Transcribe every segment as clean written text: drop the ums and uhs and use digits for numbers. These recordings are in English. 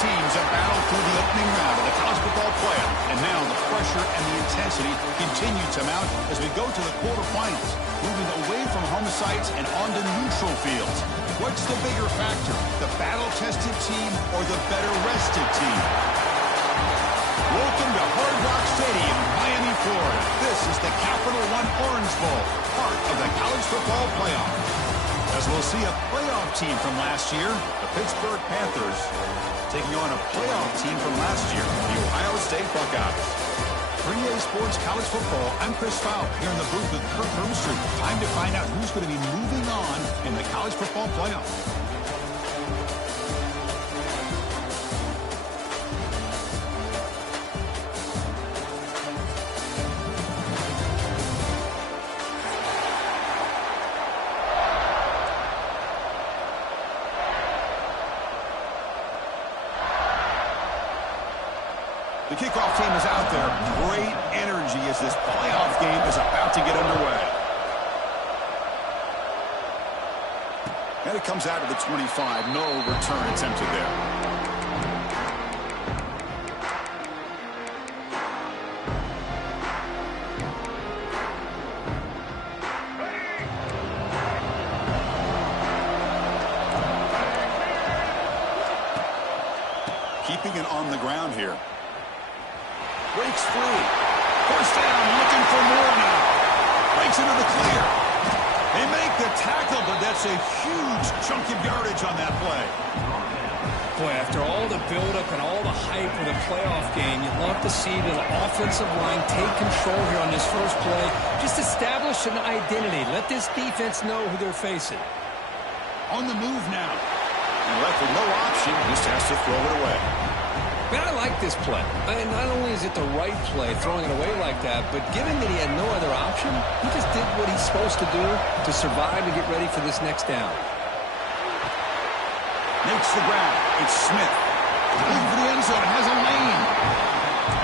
teams have battled through the opening round of the college football playoff, and now the pressure and the intensity continue to mount as we go to the quarterfinals, moving away from home sites and onto neutral fields. What's the bigger factor, the battle-tested team or the better-rested team? Welcome to Hard Rock Stadium, Miami, Florida. This is the Capital One Orange Bowl, part of the college football playoff. As we'll see a playoff team from last year, the Pittsburgh Panthers, taking on a playoff team from last year, the Ohio State Buckeyes. 3A Sports College Football, I'm Chris Fowler, here in the booth with Kirk Hermstreet. Time to find out who's going to be moving on in the college football playoff. The kickoff team is out there. Great energy as this playoff game is about to get underway. And it comes out of the 25. No return attempted there. Keeping it on the ground here. Breaks free. First down, looking for more now. Breaks into the clear. They make the tackle, but that's a huge chunk of yardage on that play. Boy, after all the buildup and all the hype of the playoff game, you'd love to see the offensive line take control here on this first play. Just establish an identity. Let this defense know who they're facing. On the move now. And left with no option, just has to throw it away. Man, I like this play. And not only is it the right play, throwing it away like that, but given that he had no other option, he just did what he's supposed to do to survive and get ready for this next down. Makes the grab. It's Smith. Looking for the end zone. Has a lane.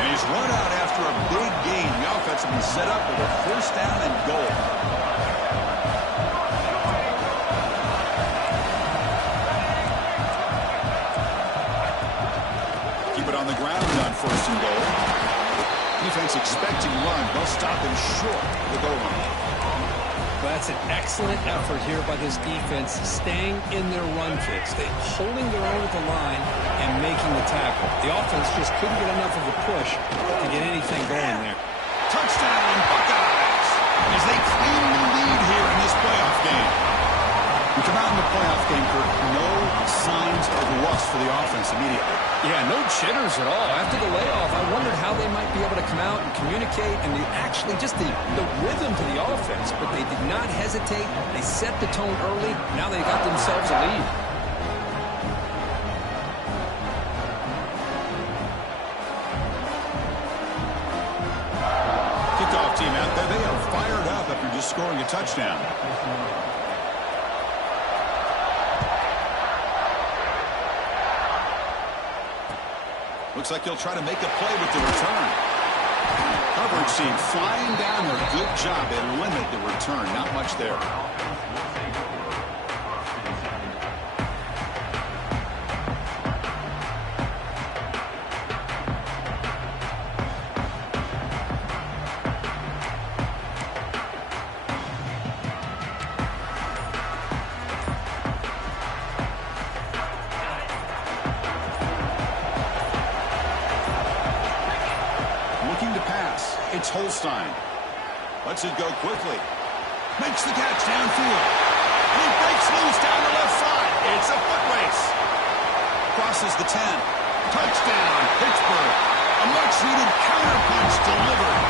And he's run out after a big gain. The offense has been set up with a first down and goal. On the ground on first and goal. Defense expecting run. They'll stop him short of the goal line. Well, that's an excellent effort here by this defense, staying in their run fix. They're holding their own at the line and making the tackle. The offense just couldn't get enough of a push to get anything going there. Touchdown, Buckeyes, as they claim the lead here in this playoff game. We come out in the playoff game, Kirk. No signs of rust for the offense immediately. Yeah, no jitters at all. After the layoff, I wondered how they might be able to come out and communicate and actually just the rhythm to the offense. But they did not hesitate. They set the tone early. Now they got themselves a lead. Kickoff team out there. They are fired up after just scoring a touchdown. Looks like he'll try to make a play with the return. Coverage team flying down there. Good job. They limit the return. Not much there. It's Holstein. Lets it go quickly. Makes the catch downfield. And he breaks loose down the left side. It's a foot race. Crosses the 10. Touchdown, Pittsburgh. A much-needed counterpunch delivered.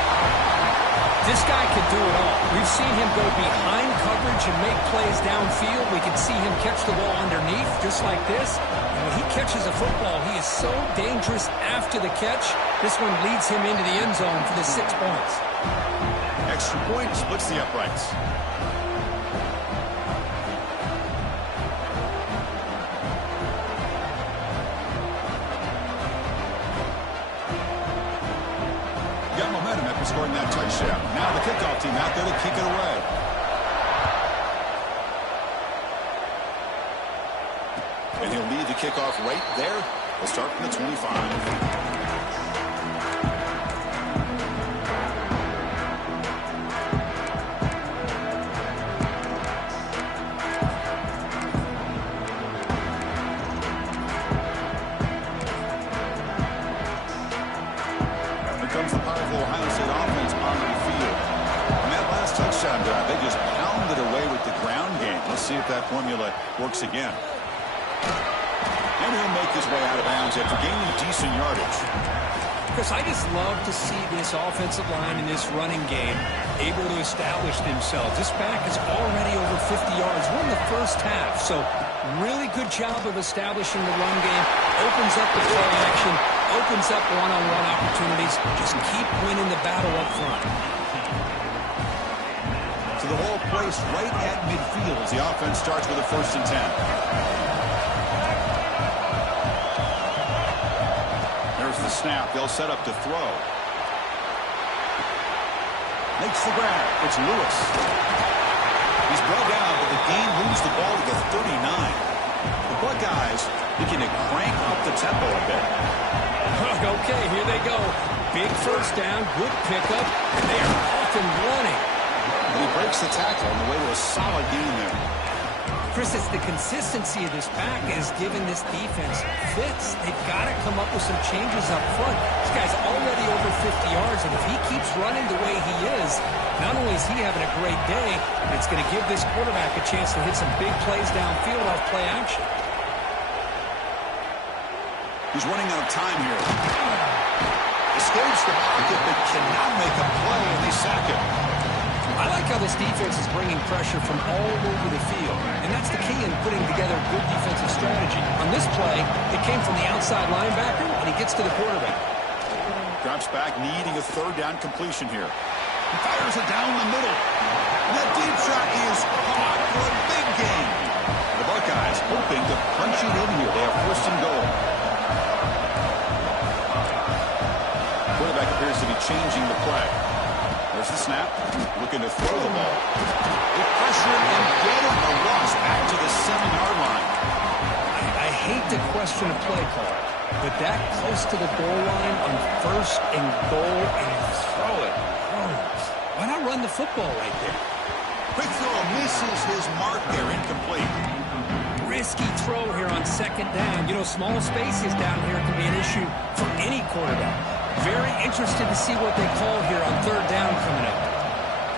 This guy can do it all. We've seen him go behind coverage and make plays downfield. We can see him catch the ball underneath, just like this. And when he catches a football, he is so dangerous after the catch. This one leads him into the end zone for the 6 points. Extra point splits the uprights. Got momentum after scoring that touchdown. Now the kickoff team out there to kick it away. And he'll lead the kickoff right there They'll start from the 25. Touchdown drive. They just pounded away with the ground game. Let's see if that formula works again. And he'll make his way out of bounds after gaining decent yardage. Chris, I just love to see this offensive line and this running game able to establish themselves. This back is already over 50 yards. We're in the first half, so really good job of establishing the run game. Opens up the play action, opens up one-on-one opportunities. Just keep winning the battle up front. The whole place right at midfield as the offense starts with a 1st and 10. There's the snap. They'll set up to throw. Makes the grab. It's Lewis. He's brought down, but the game moves the ball to the 39. The Buckeyes looking to crank up the tempo a bit. Okay, here they go. Big 1st down, good pickup, and they are off and running. He breaks the tackle on the way to a solid gain there. Chris, it's the consistency of this pack is giving this defense fits. They've got to come up with some changes up front. This guy's already over 50 yards, and if he keeps running the way he is, not only is he having a great day, it's going to give this quarterback a chance to hit some big plays downfield off play action. He's running out of time here. Escapes the pocket, but cannot make a play, and they sack him. I like how this defense is bringing pressure from all over the field, and that's the key in putting together good defensive strategy. On this play, it came from the outside linebacker, and he gets to the quarterback. Drops back, needing a 3rd down completion here. He fires it down the middle. The deep shot is caught for a big gain. The Buckeyes hoping to punch it in here. They have 1st and goal. Quarterback appears to be changing the play. There's the snap, looking to throw the ball. They pressure him and get him a loss back to the 7-yard line. I hate to question a play call, but that close to the goal line on 1st and goal and throw it. Oh, why not run the football right there? Quick throw misses his mark there, incomplete. Risky throw here on 2nd down. You know, small spaces down here can be an issue for any quarterback. Very interested to see what they call here on 3rd down coming up.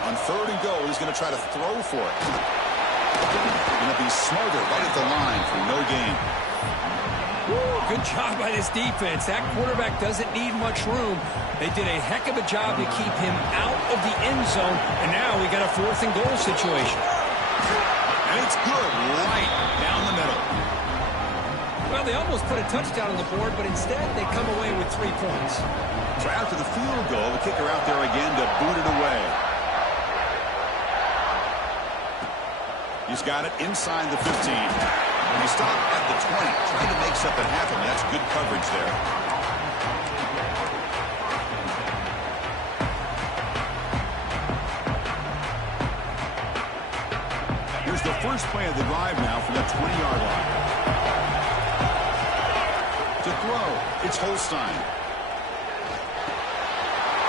On 3rd and goal, he's going to try to throw for it. Going to be smarter right at the line for no gain. Woo, good job by this defense. That quarterback doesn't need much room. They did a heck of a job to keep him out of the end zone, and now we got a 4th and goal situation. And it's good right down the middle. Well, they almost put a touchdown on the board, but instead they come away with 3 points. So after the field goal, the kicker out there again to boot it away. He's got it inside the 15. And he stopped at the 20, trying to make something happen. That's good coverage there. Here's the first play of the drive now from the 20-yard line. To throw, it's Holstein.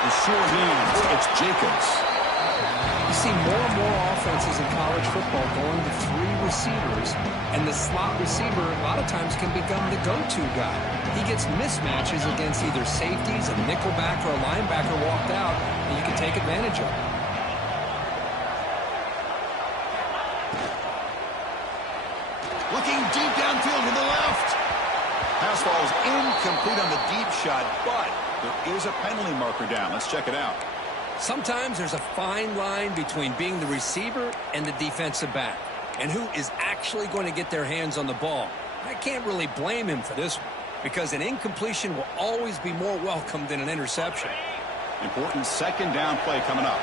The short hands, it's Jacobs. You see more and more offenses in college football going to 3 receivers, and the slot receiver a lot of times can become the go-to guy. He gets mismatches against either safeties, a nickelback, or a linebacker walked out, and you can take advantage of it. Looking deep downfield to the left. Pass falls incomplete on the deep shot, but there is a penalty marker down. Let's check it out. Sometimes there's a fine line between being the receiver and the defensive back, and who is actually going to get their hands on the ball. I can't really blame him for this one, because an incompletion will always be more welcome than an interception. Important 2nd down play coming up.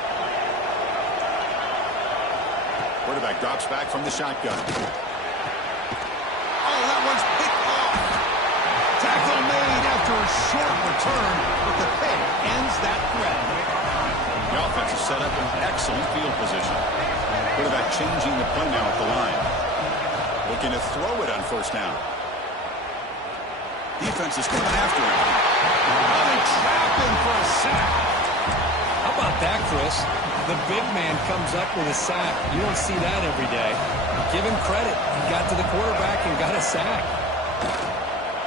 Quarterback drops back from the shotgun. Oh, that one's picked off. Tackle made after a short return, but the pick ends that threat. The offense is set up in excellent field position. Quarterback changing the play now at the line. Looking to throw it on 1st down. Defense is coming after him. Oh, they trap him for a sack. How about that, Chris? The big man comes up with a sack. You don't see that every day. Give him credit. He got to the quarterback and got a sack.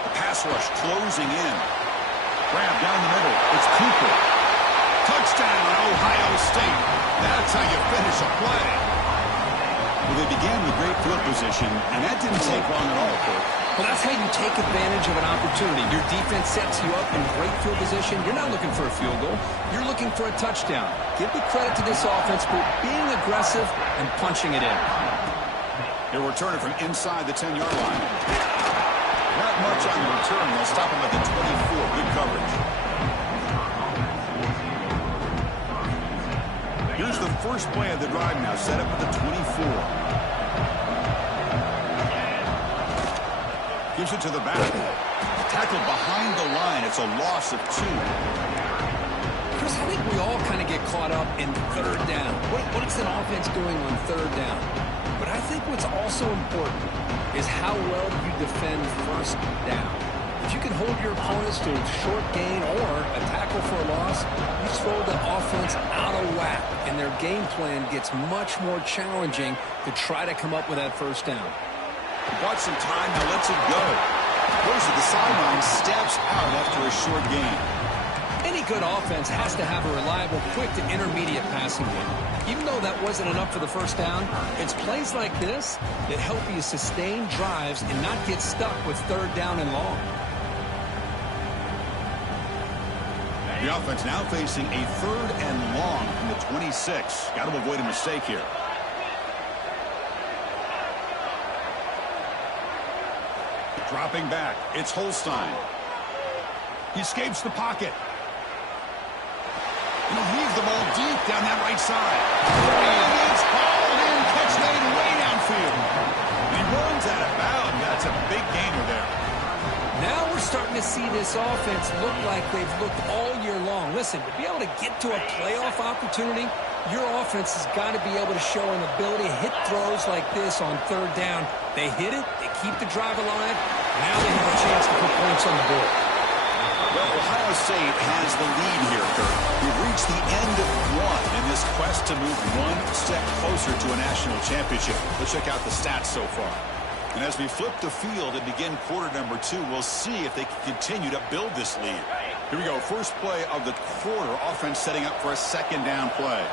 The pass rush closing in. Grab down the middle. It's Cooper. Touchdown, Ohio State. That's how you finish a play. Well, they began with great field position, and that didn't take long at all, Kurt. Well, that's how you take advantage of an opportunity. Your defense sets you up in great field position. You're not looking for a field goal. You're looking for a touchdown. Give the credit to this offense for being aggressive and punching it in. They'll return it from inside the 10-yard line. Not much on the return. They'll stop him at the 24. Good coverage. Here's the first play of the drive now, set up at the 24. Gives it to the back. Tackled behind the line. It's a loss of 2. Chris, I think we all kind of get caught up in third down. What's an offense doing on third down? But I think what's also important is how well you defend first down. If you can hold your opponents to a short gain or a tackle for a loss, you throw the offense out of whack, and their game plan gets much more challenging to try to come up with that first down. Bought some time, now lets it go. Goes to the sideline, steps out after a short gain. Any good offense has to have a reliable, quick to intermediate passing game. Even though that wasn't enough for the first down, it's plays like this that help you sustain drives and not get stuck with third down and long. The offense now facing a 3rd and long from the 26. Got to avoid a mistake here. Dropping back, it's Holstein. He escapes the pocket. He'll heave the ball deep down that right side. And it's hauled in, catch made way downfield. He runs out of bounds. That's a big gainer there. Now we're starting to see this offense look like they've looked all year long. Listen, to be able to get to a playoff opportunity, your offense has got to be able to show an ability to hit throws like this on third down. They hit it, they keep the drive alive. Now they have a chance to put points on the board. Well, Ohio State has the lead here, Kurt. We've reached the end of one in this quest to move one step closer to a national championship. Let's check out the stats so far. And as we flip the field and begin quarter number 2, we'll see if they can continue to build this lead. Here we go, first play of the quarter. Offense setting up for a 2nd down play.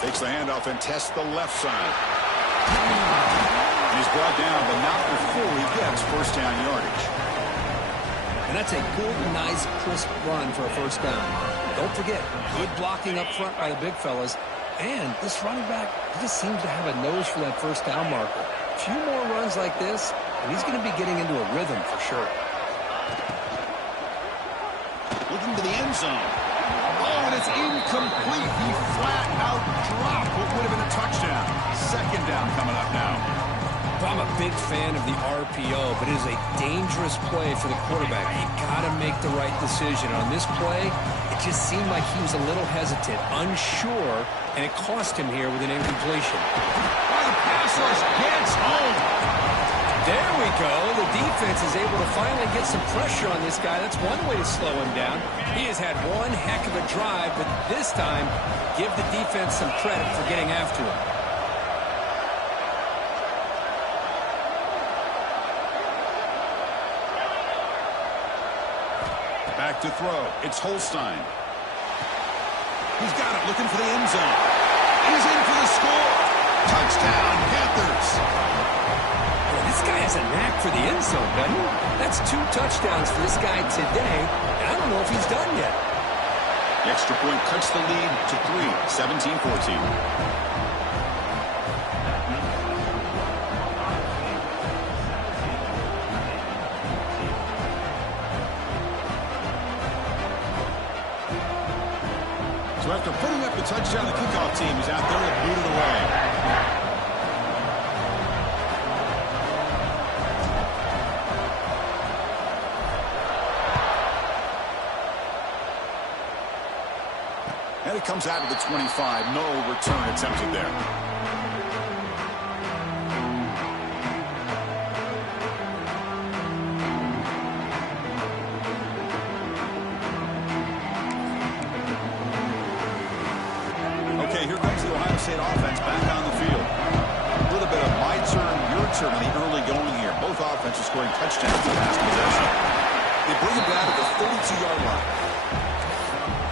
Takes the handoff and tests the left side. He's brought down, but not before he gets first down yardage. And that's a good, nice, crisp run for a first down. Don't forget, good blocking up front by the big fellas. And this running back just seems to have a nose for that first down marker. A few more runs like this, and he's going to be getting into a rhythm for sure. Looking to the end zone. Oh, and it's incomplete. He flat out dropped what would have been a touchdown. 2nd down coming up now. I'm a big fan of the RPO, but it is a dangerous play for the quarterback. You got to make the right decision. On this play, it just seemed like he was a little hesitant, unsure, and it cost him here with an incompletion. Oh, the pass rush gets home. There we go. The defense is able to finally get some pressure on this guy. That's one way to slow him down. He has had one heck of a drive, but this time, give the defense some credit for getting after him. Back to throw. It's Holstein. He's got it, looking for the end zone. He's in for the score. Touchdown, Panthers. Well, this guy has a knack for the end zone, doesn't he? That's 2 touchdowns for this guy today, and I don't know if he's done yet. The extra point cuts the lead to 3, 17-14. So after putting up the touchdown, the kickoff team is out there to boot it away. And it comes out of the 25. No return attempted there. scoring touchdowns in last possession. They bring him down to the 32-yard line.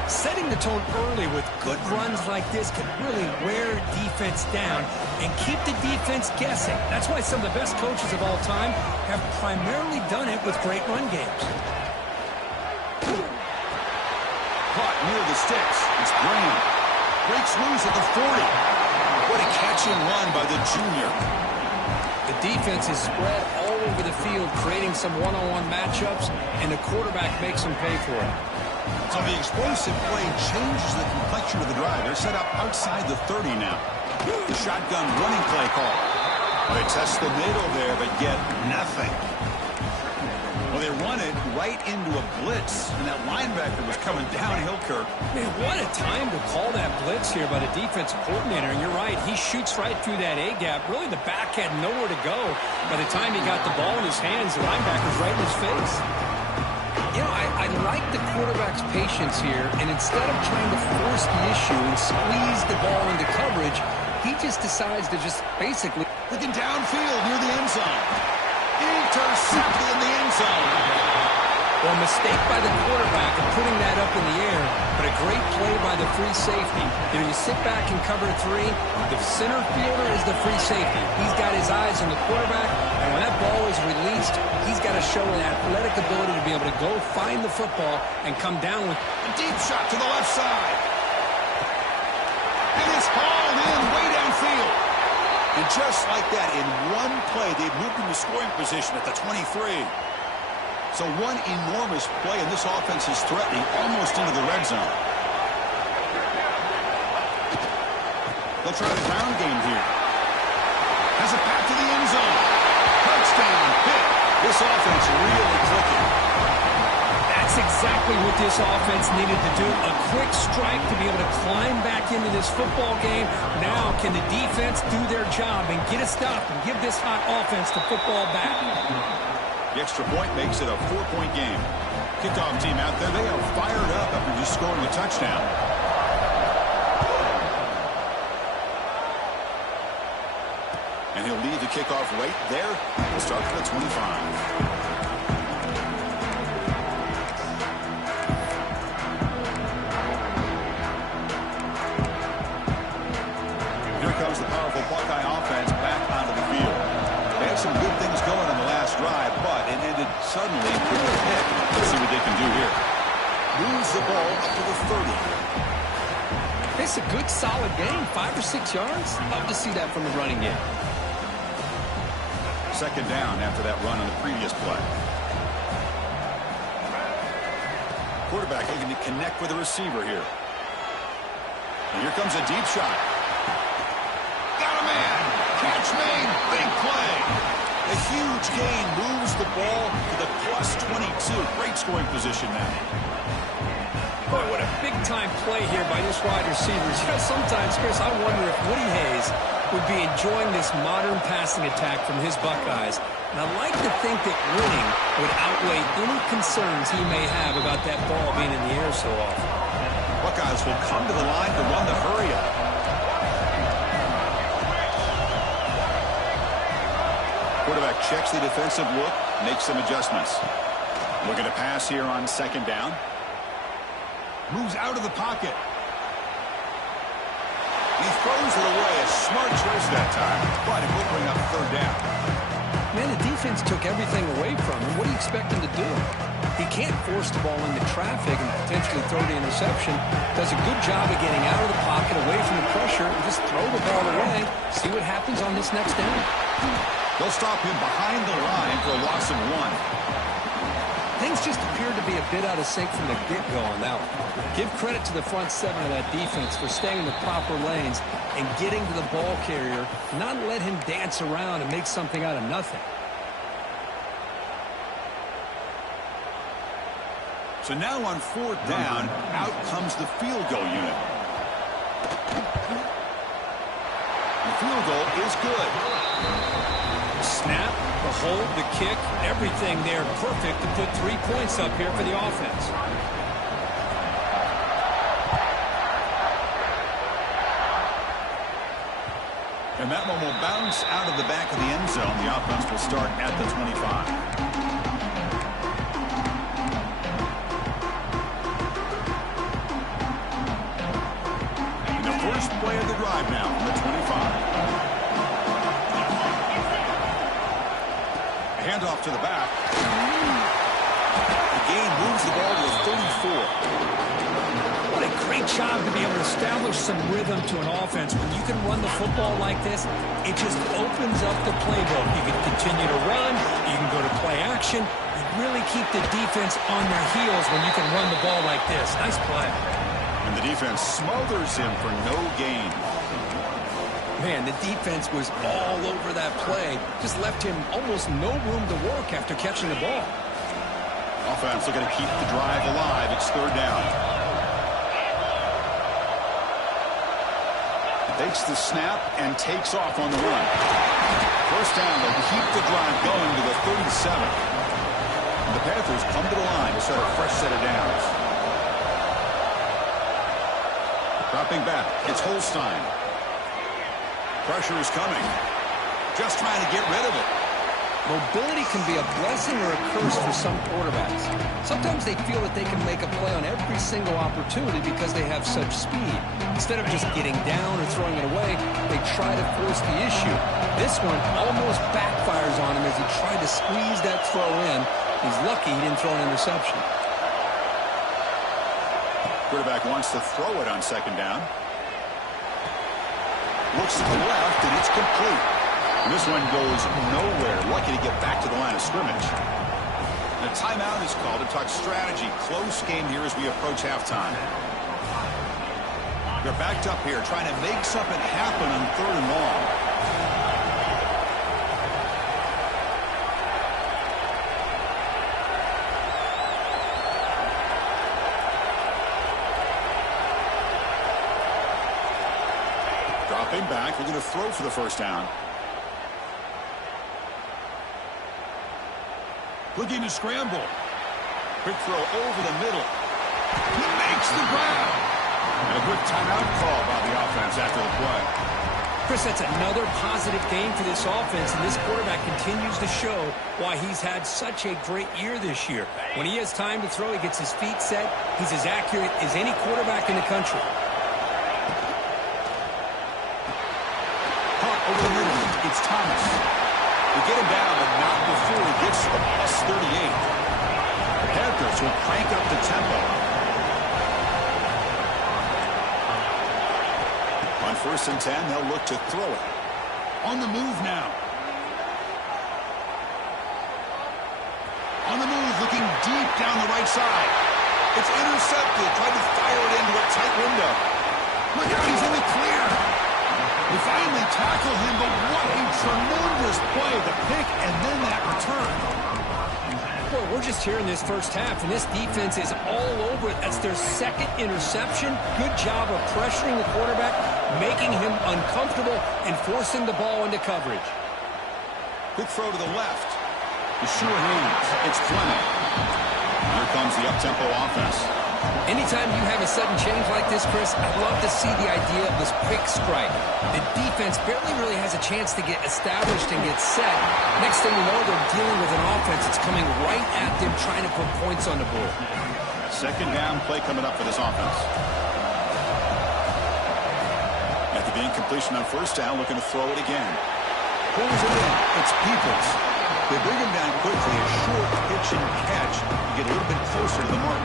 Setting the tone early with good runs like this can really wear defense down and keep the defense guessing. That's why some of the best coaches of all time have primarily done it with great run games. Caught near the sticks. It's Graham. Breaks loose at the 40. What a catch and run by the junior. The defense is spread all over the field, creating some one-on-one matchups, and the quarterback makes them pay for it. So the explosive play changes the complexion of the drive. They're set up outside the 30 now. The shotgun running play call. They test the middle there, but get nothing. Well, they run it right into a blitz, and that linebacker was coming downhill, Kirk. Man, what a time to call that blitz here by the defensive coordinator. And you're right, he shoots right through that A-gap. Really, the back had nowhere to go. By the time he got the ball in his hands, the linebacker's right in his face. You know, I like the quarterback's patience here, and instead of trying to force the issue and squeeze the ball into coverage, he just decides to just basically... Looking downfield near the end zone. Intercepted in the end zone. Well, a mistake by the quarterback of putting that up in the air, but a great play by the free safety. You know, you sit back and cover three. The center fielder is the free safety. He's got his eyes on the quarterback, and when that ball is released, he's got to show an athletic ability to be able to go find the football and come down with a deep shot to the left side. And it's hauled in way downfield. And just like that, in one play, they've moved into scoring position at the 23. So one enormous play, and this offense is threatening almost into the red zone. They'll try the ground game here. Has a pass to the end zone. Touchdown, pick. This offense really clicking. That's exactly what this offense needed to do. A quick strike to be able to climb back into this football game. Now can the defense do their job and get a stop and give this hot offense the football back? The extra point makes it a 4-point game. Kickoff team out there, they are fired up after just scoring a touchdown. And he'll lead the kickoff right there. We'll start at the 25. Comes the powerful Buckeye offense back onto the field. They had some good things going on the last drive, but it ended suddenly with a hit. Let's see what they can do here. Moves the ball up to the 30. It's a good, solid game. 5 or 6 yards. Love to see that from the running game. Second down after that run on the previous play. Quarterback looking to connect with the receiver here. And here comes a deep shot. Catch made, big play. A huge gain moves the ball to the plus 22. Great scoring position now. Boy, what a big-time play here by this wide receiver. You know, sometimes, Chris, I wonder if Woody Hayes would be enjoying this modern passing attack from his Buckeyes. And I'd like to think that winning would outweigh any concerns he may have about that ball being in the air so often. Buckeyes will come to the line to run the hurry-up. Quarterback checks the defensive look, makes some adjustments. Looking to pass here on second down. Moves out of the pocket. He throws it away. A smart choice that time, but it will bring up third down. Man, the defense took everything away from him. What do you expect him to do? He can't force the ball into traffic and potentially throw the interception. Does a good job of getting out of the pocket, away from the pressure, and just throw the ball away. See what happens on this next down. They'll stop him behind the line for a loss of 1. Things just appeared to be a bit out of sync from the get-go on that one. Give credit to the front seven of that defense for staying in the proper lanes and getting to the ball carrier, not let him dance around and make something out of nothing. So now on fourth down, out comes the field goal unit. The field goal is good. Snap, the hold, the kick, everything there perfect to put 3 points up here for the offense. And that one will bounce out of the back of the end zone. The offense will start at the 25. And the first play of the drive now from the 25. A handoff to the back. The game moves the ball to the 34. What a great job to be able to establish some rhythm to an offense. When you can run the football like this, it just opens up the playbook. You can continue to run. You can go to play action. You really keep the defense on their heels when you can run the ball like this. Nice play. And the defense smothers him for no gain. Man, the defense was all over that play. Just left him almost no room to work after catching the ball. Offense looking to keep the drive alive. It's third down. Takes the snap and takes off on the run. First down, they'll keep the drive going to the 37. And the Panthers come to the line to start a fresh set of downs. Dropping back, it's Holstein. Pressure is coming. Just trying to get rid of it. Mobility can be a blessing or a curse for some quarterbacks. Sometimes they feel that they can make a play on every single opportunity because they have such speed. Instead of just getting down or throwing it away, they try to force the issue. This one almost backfires on him as he tried to squeeze that throw in. He's lucky he didn't throw an interception. Quarterback wants to throw it on second down. Looks to the left, and it's complete. And this one goes nowhere. Lucky to get back to the line of scrimmage. And a timeout is called to talk strategy. Close game here as we approach halftime. They're backed up here trying to make something happen on third and long. Dropping back, looking to throw for the first down. Looking to scramble. Quick throw over the middle. He makes the grab. And a good timeout call by the offense after the play. Chris, that's another positive game for this offense, and this quarterback continues to show why he's had such a great year this year. When he has time to throw, he gets his feet set. He's as accurate as any quarterback in the country. Caught over the middle. It's Thomas. They get him down, but not before he gets to the plus 38. The Panthers will crank up the tempo. On 1st and 10, they'll look to throw it. On the move now. On the move, looking deep down the right side. It's intercepted. Tried to fire it into a tight window. Look out, he's in the clear. They finally tackle him, but what a tremendous play. The pick and then that return. Boy, we're just here in this first half, and this defense is all over it. That's their second interception. Good job of pressuring the quarterback, making him uncomfortable, and forcing the ball into coverage. Quick throw to the left. The sure hands. It's Fleming. Here comes the up-tempo offense. Anytime you have a sudden change like this, Chris, I'd love to see the idea of this quick strike. The defense barely really has a chance to get established and get set. Next thing you know, they're dealing with an offense that's coming right at them, trying to put points on the board. Second down play coming up for this offense. After the incompletion on first down, looking to throw it again. Pulls it in. It's Peoples. They bring him down quickly. A short pitch and catch. You get a little bit closer to the mark.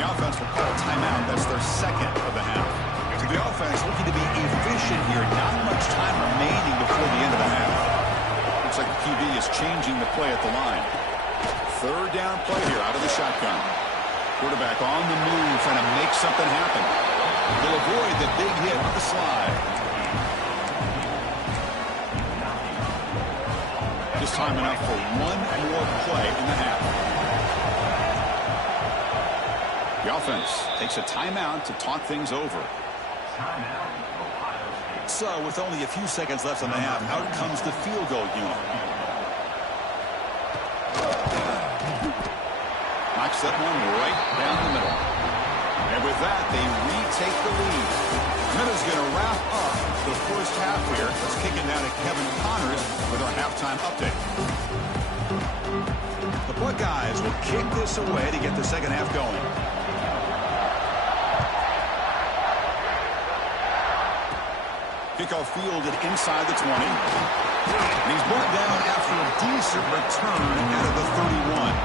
The offense will call a timeout. That's their second of the half. So the offense looking to be efficient here. Not much time remaining before the end of the half. Looks like the QB is changing the play at the line. Third down play here out of the shotgun. Quarterback on the move, trying to make something happen. They'll avoid the big hit on the slide. Just time enough for one more play in the half. The offense takes a timeout to talk things over. So, with only a few seconds left in the half, out comes the field goal unit. Knocks that one right down the middle. And with that, they retake the lead. Minutes going to wrap up the first half here. Let's kick it down to Kevin Connors with our halftime update. The Buckeyes will kick this away to get the second half going. Kickoff fielded inside the 20. And he's brought down after a decent return out of the 31.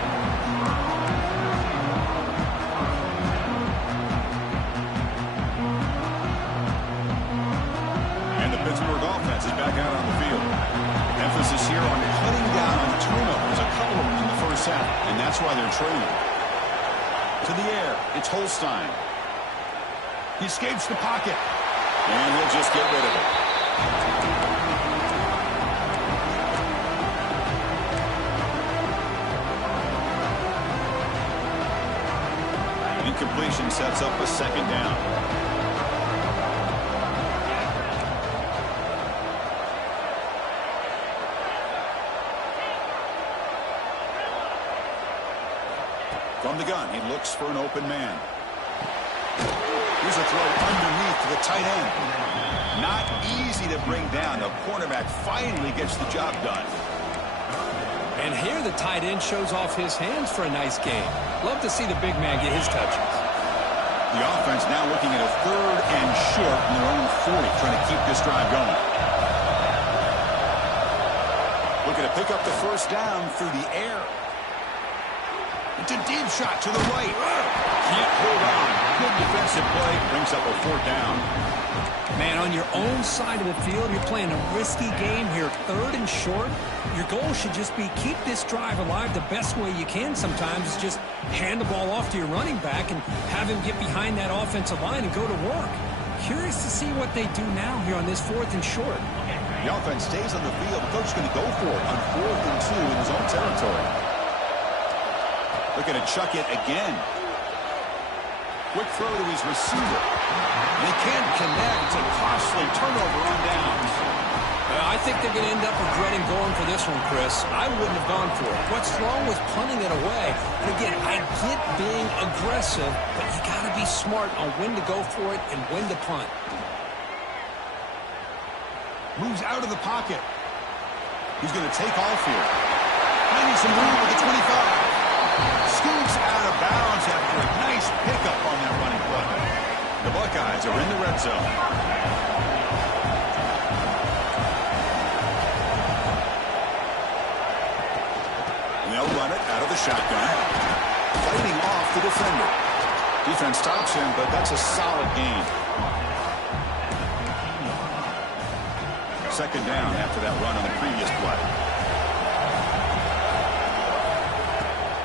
And the Pittsburgh offense is back out on the field. Emphasis here on cutting down on turnovers, a couple of them in the first half, and that's why they're trailing. To the air, it's Holstein. He escapes the pocket. And he'll just get rid of it. Incompletion sets up a second down. From the gun, he looks for an open man. Here's a throw underneath to the tight end. Not easy to bring down. The cornerback finally gets the job done. And here the tight end shows off his hands for a nice game. Love to see the big man get his touches. The offense now looking at a 3rd and short in their own 40, trying to keep this drive going. Looking to pick up the first down through the air. It's a deep shot to the right. Can't hold on. Good defensive play. Brings up a 4th down. Man, on your own side of the field, you're playing a risky game here. 3rd and short. Your goal should just be keep this drive alive the best way you can sometimes. Is just hand the ball off to your running back and have him get behind that offensive line and go to work. Curious to see what they do now here on this 4th and short. The offense stays on the field. The coach is going to go for it on 4th and 2 in his own territory. Looking to chuck it again. Quick throw to his receiver. They can't connect. A costly turnover on downs. I think they're going to end up regretting going for this one, Chris. I wouldn't have gone for it. What's wrong with punting it away? And again, I get being aggressive, but you got to be smart on when to go for it and when to punt. Moves out of the pocket. He's going to take off here. Finding some room at the 25. Scoots out of bounds after a nice pickup on that running play. The Buckeyes are in the red zone. And they'll run it out of the shotgun. Fighting off the defender. Defense stops him, but that's a solid gain. Second down after that run on the previous play.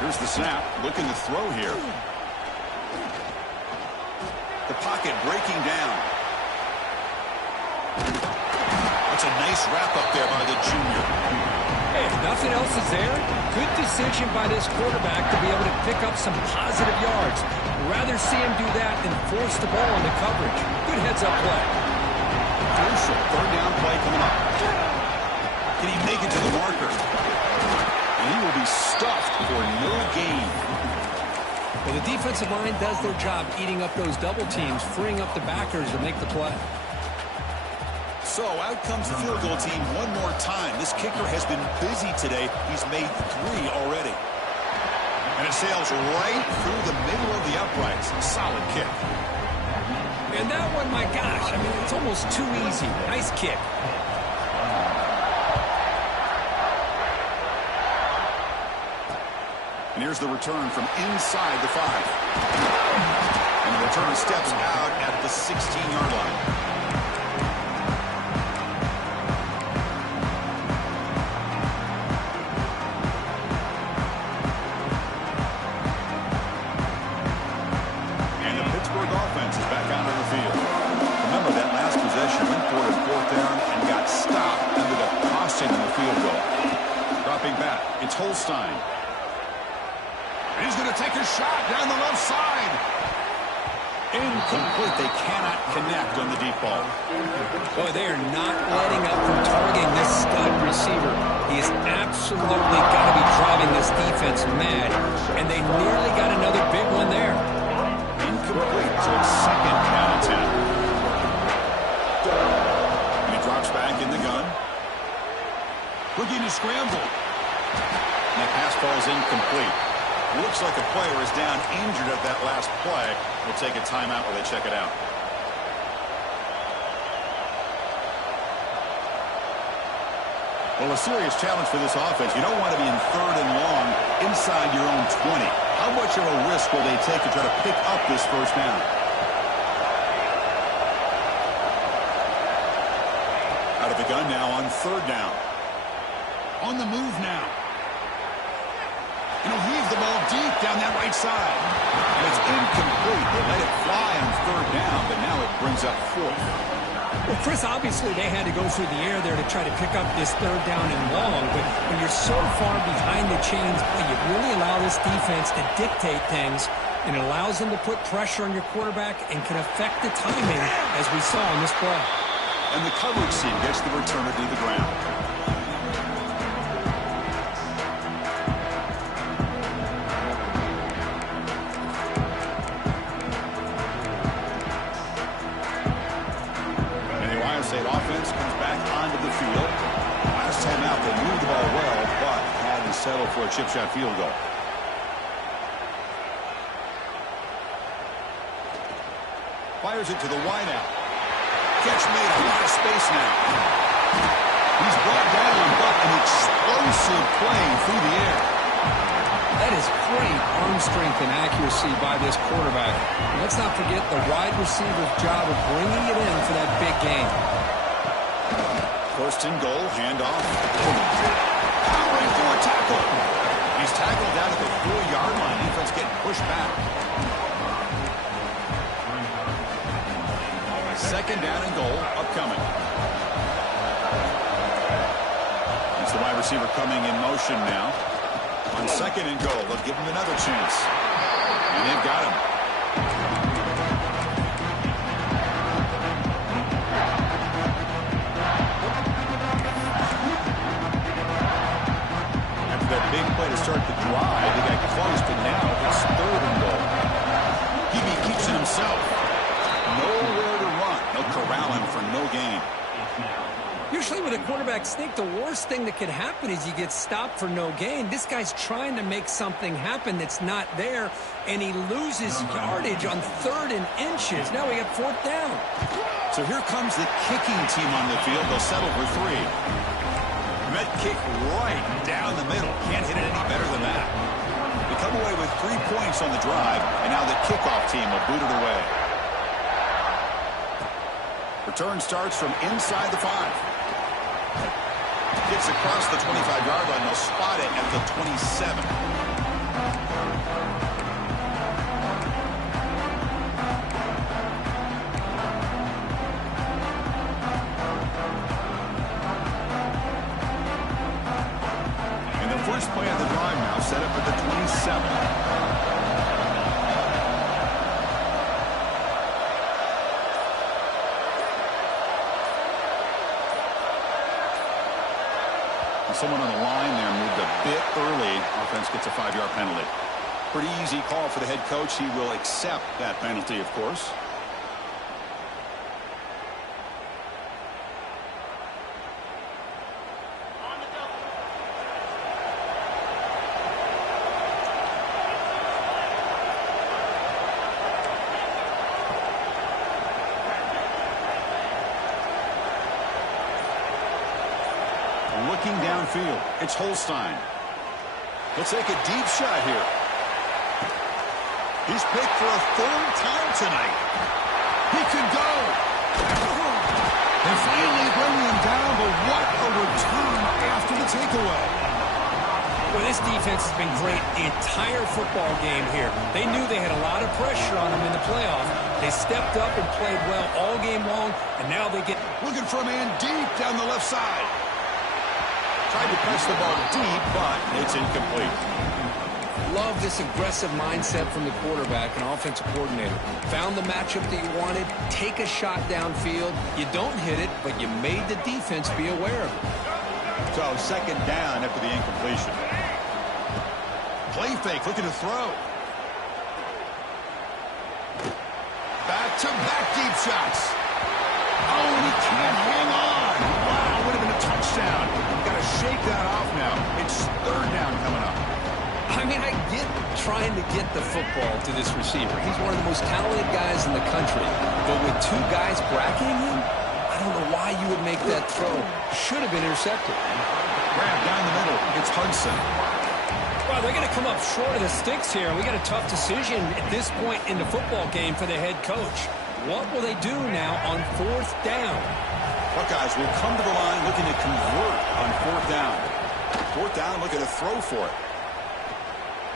Here's the snap, looking to throw here. The pocket breaking down. That's a nice wrap up there by the junior. Hey, if nothing else is there, good decision by this quarterback to be able to pick up some positive yards. Rather see him do that than force the ball into coverage. Good heads-up play. Crucial 3rd down play coming up. Can he make it to the marker? And he will be stuffed for no gain. Well, the defensive line does their job eating up those double teams, freeing up the backers to make the play. So out comes the field goal team one more time. This kicker has been busy today. He's made 3 already. And it sails right through the middle of the uprights. Solid kick. And that one, my gosh, I mean, it's almost too easy. Nice kick. And here's the return from inside the 5. And the return steps out at the 16-yard line. And the Pittsburgh offense is back out on the field. Remember that last possession went for a 4th down and got stopped, ended up costing them the field goal. Dropping back, it's Holstein. He's going to take a shot down the left side. Incomplete. They cannot connect on the deep ball. Boy, they are not letting up from targeting this stud receiver. He has absolutely got to be driving this defense mad, and they nearly got another big one there. Incomplete. So it's 2nd down and 10. And he drops back Looking to scramble. And that pass falls incomplete. Looks like a player is down injured at that last play. We'll take a timeout while they check it out. Well, a serious challenge for this offense. You don't want to be in 3rd and long inside your own 20. How much of a risk will they take to try to pick up this first down? Out of the gun now on 3rd down. On the move now. And he'll heave the ball deep down that right side. And it's incomplete. They let it fly on 3rd down, but now it brings up 4th. Well, Chris, obviously they had to go through the air there to try to pick up this 3rd down and long, but when you're so far behind the chains, you really allow this defense to dictate things, and it allows them to put pressure on your quarterback and can affect the timing, as we saw in this play. And the coverage team gets the returner to the ground. State offense comes back onto the field. Last time out, they moved the ball well, but had to settle for a chip shot field goal. Fires it to the wideout. Catch made, a lot of space now. He's brought down, but an explosive play through the air. That is great arm strength and accuracy by this quarterback. And let's not forget the wide receiver's job of bringing it in for that big game. 1st and goal, handoff. Powering through a tackle. He's tackled down at the 4-yard line. Defense getting pushed back. 2nd down and goal, upcoming. It's the wide receiver coming in motion now. On 2nd and goal, they'll give him another chance. And they've got him. After that big play to start the drive, they got close, but now it's 3rd and goal. He keeps it himself. Nowhere to run. They'll corral him for no gain. Usually with a quarterback sneak, the worst thing that could happen is you get stopped for no gain. This guy's trying to make something happen that's not there, and he loses yardage on 3rd and inches. Now we got 4th down. So here comes the kicking team on the field. They'll settle for 3. Met kick right down the middle. Can't hit it any better than that. They come away with 3 points on the drive, and now the kickoff team will boot it away. Return starts from inside the 5. Gets across the 25-yard line. They'll spot it at the 27. And the first play of the drive now set up at the 27. Someone on the line there moved a bit early. Offense gets a 5-yard penalty. Pretty easy call for the head coach. He will accept that penalty, of course. Looking downfield, it's Holstein. He'll take a deep shot here. He's picked for a 3rd time tonight. He could go. They finally bring him down, but what a return after the takeaway. Well, this defense has been great the entire football game here. They knew they had a lot of pressure on them in the playoff. They stepped up and played well all game long, and now they get... Looking for a man deep down the left side. Tried to press the ball deep, but it's incomplete. Love this aggressive mindset from the quarterback and offensive coordinator. Found the matchup that you wanted, take a shot downfield. You don't hit it, but you made the defense be aware of it. So 2nd down after the incompletion. Play fake, looking to throw. Back-to-back deep shots. Oh, and he can't hang on. Wow, would have been a touchdown. Got to shake break that off now. It's third down coming up. I mean, I get trying to get the football to this receiver. He's one of the most talented guys in the country. But with two guys bracketing him, I don't know why you would make that throw. Should have been intercepted. Grab down the middle. It's Hudson. Well, they're going to come up short of the sticks here. We got a tough decision at this point in the football game for the head coach. What will they do now on fourth down? Buckeyes will come to the line looking to convert on fourth down. Fourth down, looking to throw for it.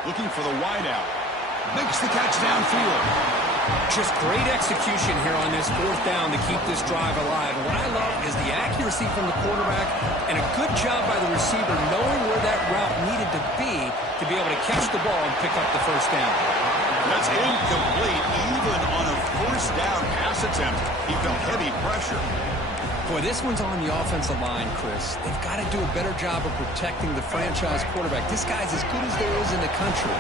Looking for the wideout. Makes the catch downfield. Just great execution here on this fourth down to keep this drive alive. And what I love is the accuracy from the quarterback and a good job by the receiver knowing where that route needed to be able to catch the ball and pick up the first down. That's incomplete. Even on a first down pass attempt, he felt heavy pressure. Boy, this one's on the offensive line, Chris. They've got to do a better job of protecting the franchise quarterback. This guy's as good as there is in the country,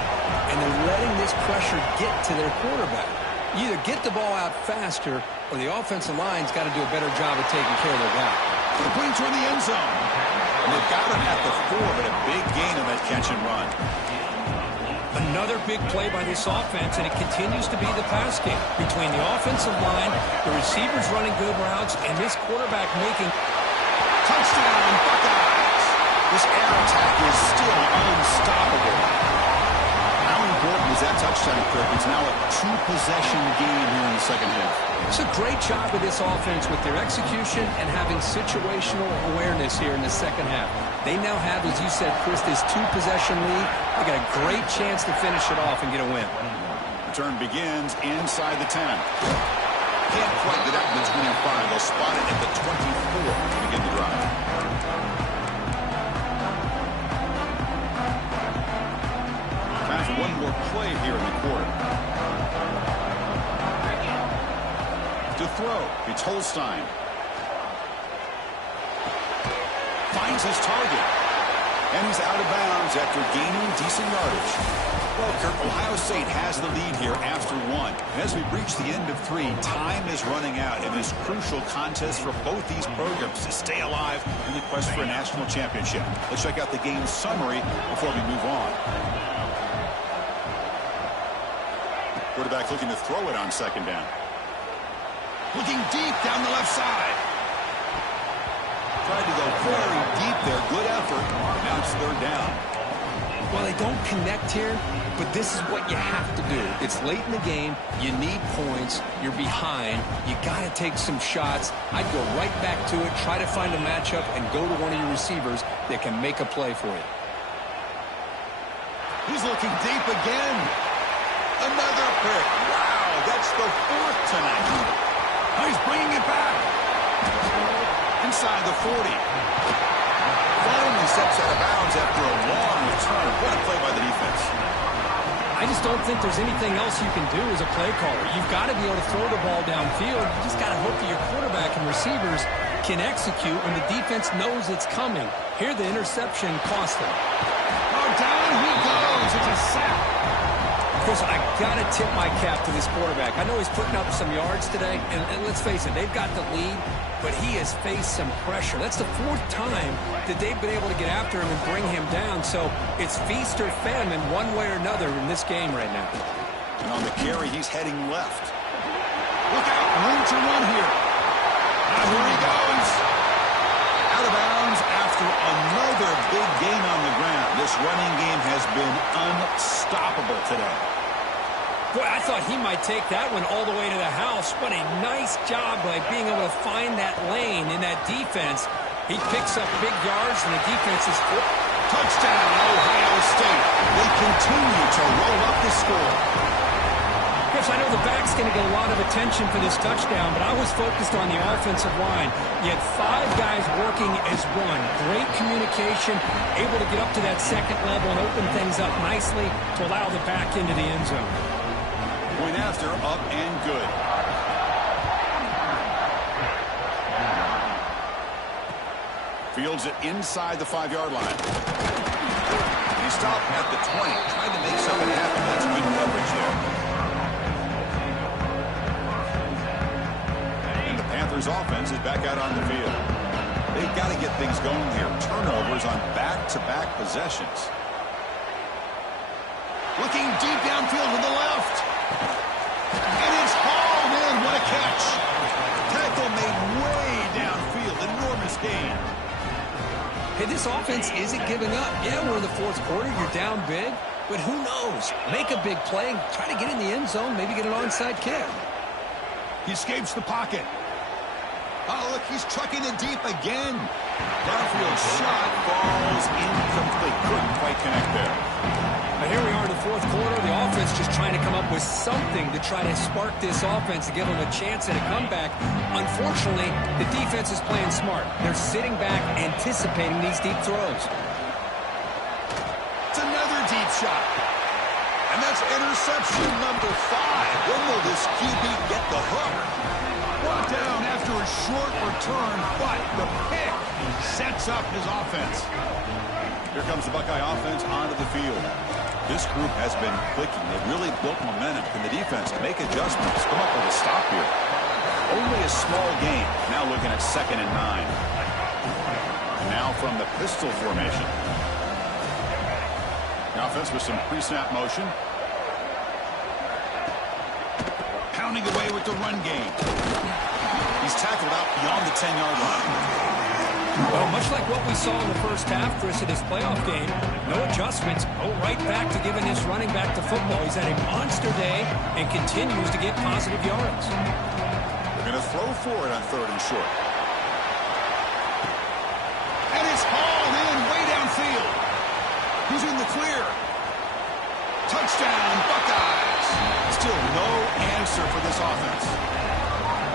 and they're letting this pressure get to their quarterback. You either get the ball out faster, or the offensive line's got to do a better job of taking care of their guy. Complete toward the end zone. And they've got him at the 4, but a big gain on that catch and run. Another big play by this offense, and it continues to be the pass game between the offensive line, the receivers running good routes, and this quarterback making... Touchdown, Buckeyes! This air attack is still unstoppable. How important is that touchdown, Kirk? It's now a two-possession game here in the second half. It's a great job of this offense with their execution and having situational awareness here in the second half. They now have, as you said, Chris, this two-possession lead. They got a great chance to finish it off and get a win. Return begins inside the 10. Can't quite get out in the 25. They'll spot it at the 24 to begin the drive. Time for one more play here in the quarter. To throw, it's Holstein. Finds his target. And he's out of bounds after gaining decent yardage. Well, Kirk, Ohio State has the lead here after 1. And as we reach the end of 3, time is running out in this crucial contest for both these programs to stay alive in the quest for a national championship. Let's check out the game summary before we move on. Quarterback looking to throw it on second down. Looking deep down the left side. Tried to go very deep there. Good effort. Now it's third down. Well, they don't connect here, but this is what you have to do. It's late in the game. You need points. You're behind. You got to take some shots. I'd go right back to it, try to find a matchup, and go to one of your receivers that can make a play for you. He's looking deep again. Another pick. Wow, that's the 4th tonight. Oh, he's bringing it back. Inside the 40. Finally steps out of bounds after a long return. What a play by the defense. I just don't think there's anything else you can do as a play caller. You've got to be able to throw the ball downfield. You just got to hope that your quarterback and receivers can execute when the defense knows it's coming. Here, the interception cost them. Oh, down he goes. It's a sack. Chris, I got to tip my cap to this quarterback. I know he's putting up some yards today, and let's face it, they've got the lead, but he has faced some pressure. That's the 4th time that they've been able to get after him and bring him down. So it's feast or famine one way or another in this game right now. And on the carry, he's heading left. Look out, room to run here. Now here he goes. Out of bounds after another big gain on the ground. This running game has been unstoppable today. Boy, I thought he might take that one all the way to the house. What a nice job by being able to find that lane in that defense. He picks up big yards, and the defense is... Touchdown, Ohio State. They continue to roll up the score. Chris, I know the back's going to get a lot of attention for this touchdown, but I was focused on the offensive line. You had 5 guys working as one. Great communication, able to get up to that second level and open things up nicely to allow the back into the end zone. Point after, up and good. Fields it inside the 5-yard line. He stopped at the 20, trying to make something happen. That's good coverage there. And the Panthers offense is back out on the field. They They've got to get things going here. Turnovers on back-to-back possessions. Looking deep downfield to the left. And it's hauled in. What a catch. Tackle made way downfield. Enormous gain. Hey, this offense isn't giving up. Yeah, we're in the fourth quarter. You're down big. But who knows? Make a big play. Try to get in the end zone. Maybe get an onside kick. He escapes the pocket. Oh, look, he's trucking it deep again. Downfield shot falls incomplete. Couldn't quite connect there. Now here we are in the fourth quarter. The offense just trying to come up with something to try to spark this offense to give them a chance at a comeback. Unfortunately, the defense is playing smart. They're sitting back, anticipating these deep throws. It's another deep shot. And that's interception number 5. When will this QB get the hook? Brought down after a short return, but the pick sets up his offense. Here comes the Buckeye offense onto the field. This group has been clicking. They've really built momentum. Can the defense make adjustments? Come up with a stop here. Only a small gain. Now looking at 2nd and 9. And now from the pistol formation. The offense with some pre-snap motion. Pounding away with the run game. He's tackled out beyond the 10-yard line. Well, much like what we saw in the first half, Chris, of this playoff game, no adjustments, go right back to giving this running back to football. He's had a monster day and continues to get positive yards. They're going to throw for it on 3rd and short. And it's hauled in way downfield. He's in the clear. Touchdown, Buckeyes. Still no answer for this offense.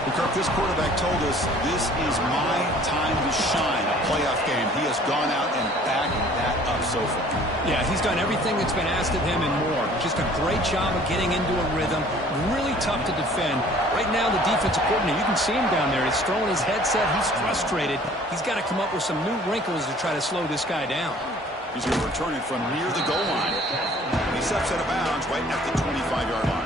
Kirk, this quarterback told us this is my time to shine, a playoff game. He has gone out and backed that up so far. Yeah, he's done everything that's been asked of him and more. Just a great job of getting into a rhythm. Really tough to defend. Right now, the defensive coordinator, you can see him down there. He's throwing his headset. He's frustrated. He's got to come up with some new wrinkles to try to slow this guy down. He's going to return it from near the goal line. He steps out of bounds right at the 25-yard line.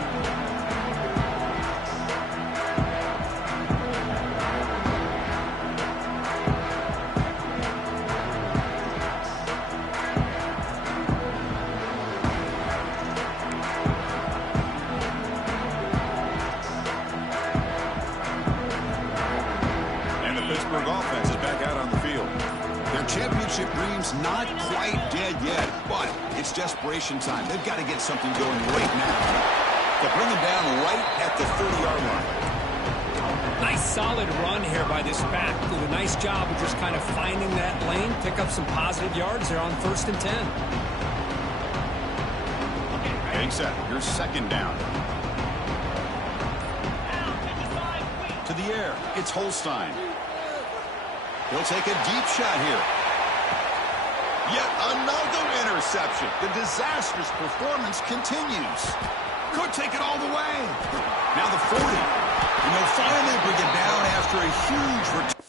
And the Pittsburgh offense is back out on the field. Their championship dream's not quite dead yet, but it's desperation time. They've got to get something going right now. They'll bring him down right at the 30-yard line. Nice solid run here by this back. Did a nice job of just kind of finding that lane, pick up some positive yards there on 1st and 10. Getting set. Here's 2nd down. To the air. It's Holstein. He'll take a deep shot here. Yet another interception. The disastrous performance continues. Could take it all the way. Now the 40. And they'll finally bring it down after a huge return.